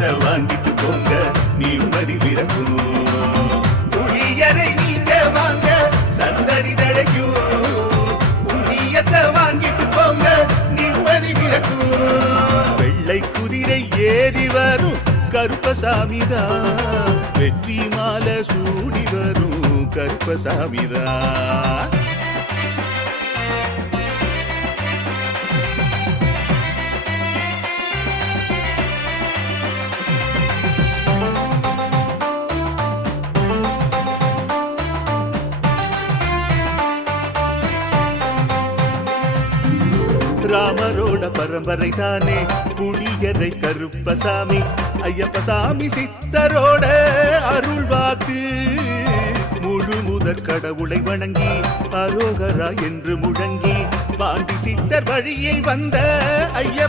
புண்ணியத்தை வாங்கிட்டு போங்க நிம்மதி பிறக்கும். புளியரை நீங்க வாங்க சந்தடி தடைக்கும். புண்ணியத்தை வாங்கிட்டு போங்க நிம்மதி பிறக்கும். வெள்ளை குதிரை ஏறி வரும் கருப்பசாமிதான், வெற்றி மாலை சூடி வரும் கருப்பசாமிதான். ராமரோட பரம்பரை தானே புளியரை கருப்பசாமி. ஐயப்பசாமி சித்தரோட அருள் வாக்கு. முழு முதற் கடவுளை வணங்கி அரோகரா என்று முழங்கி பாண்டி சித்தர் வழியில் வந்த ஐயப்ப